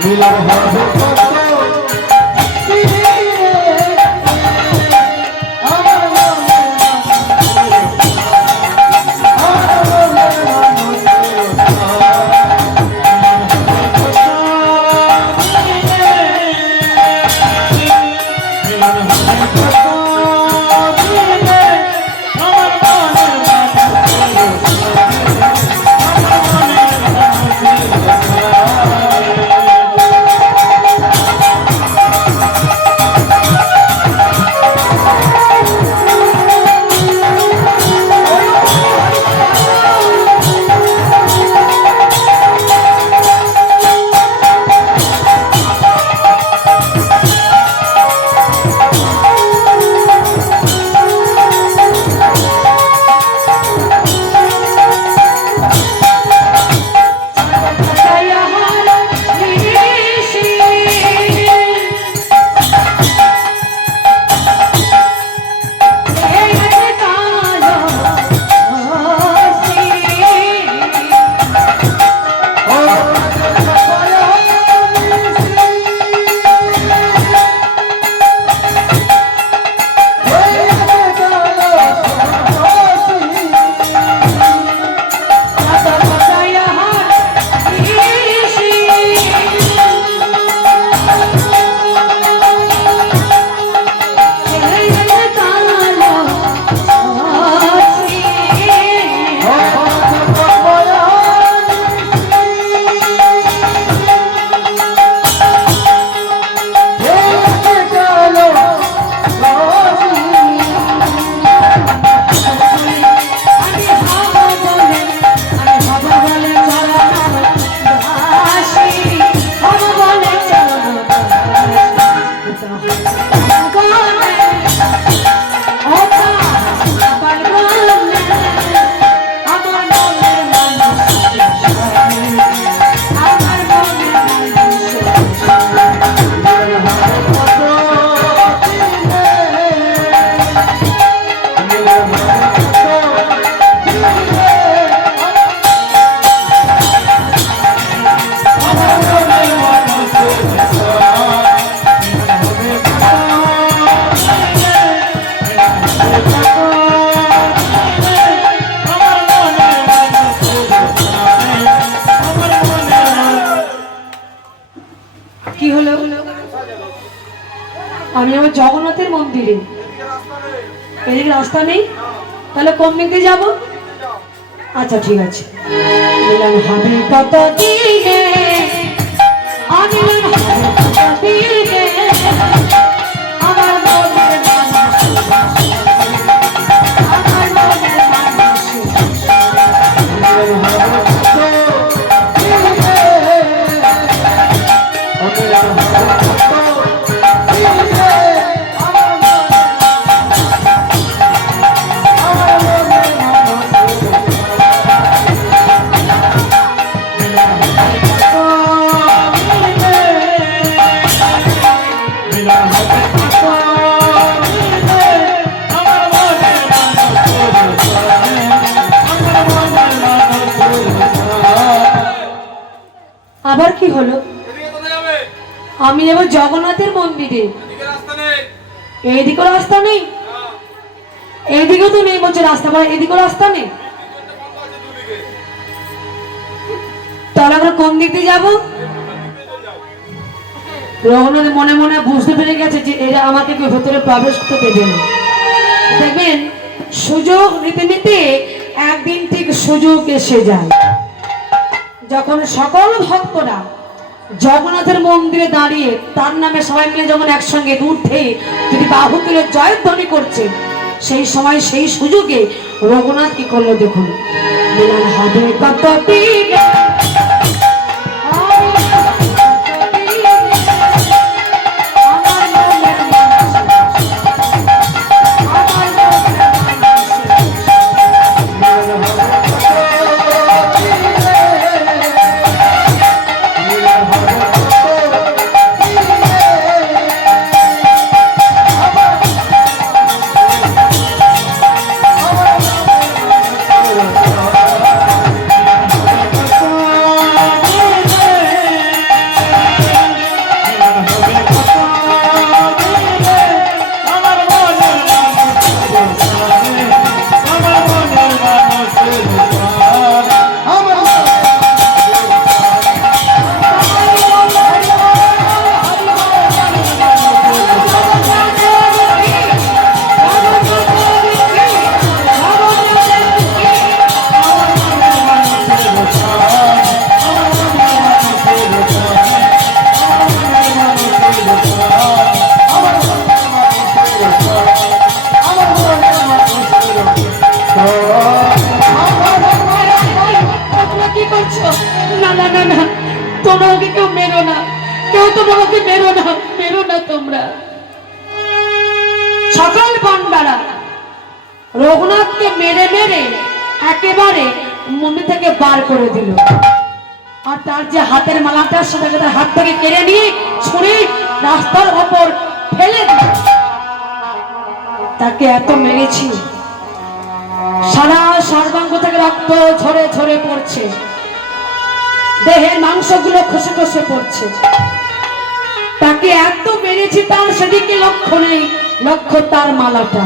মিলন হবে কত আমি আমার জগন্নাথের মন্দিরে এদিকে রাস্তা নেই তাহলে কোন দিক দিয়ে যাবো আচ্ছা ঠিক আছে মিলন হবে কত দিনে মিলন হবে কত দিনে আমার মনের আবার কি হলো আমি যাব জগন্নাথের মন্দিরে এইদিকে রাস্তা নেই এইদিকেও তো নেই বলছে রাস্তা এদিকেও রাস্তা নেই তাহলে আমরা কোন দিক দিয়ে যাবো রঘুনাথ মনে মনে বুঝতে পেরে গেছে যে এরা আমাকে কেউ ভেতরে প্রবেশ করতে দেবে না দেখবেন সুযোগ নিতে নিতে একদিন ঠিক সুযোগ এসে যায় যখন সকল ভক্তরা জগন্নাথের মন্দিরে দাঁড়িয়ে তার নামে সবাই মিলে যখন একসঙ্গে দূর থেকে যদি বাহু তুলে জয়ধ্বনি করছে সেই সময় সেই সুযোগে রঘুনাথ কি করলো দেখুন মিলন হবে কত দিনে মেরো না, কেউ তো বাবাকে মেরো না তোমরা। সকল পান্ডারা রঘুনাথকে মেরে মেরে একেবারে মন্দির থেকে বার করে দিল। আর তার যে হাতের মালাটা সেটাকে তার হাত থেকে কেড়ে নিয়ে ছুঁড়ে রাস্তার ওপর ফেলে দিল। তাকে এত মেরেছি, সারা সর্বাঙ্গ থেকে রক্ত ঝরে ঝরে পড়ছে, দেহের মাংসগুলো খসে খসে পড়ছে। তাকে এত মেরেছি, তার সেদিকে লক্ষ্য নেই, লক্ষ্য তার মালাটা।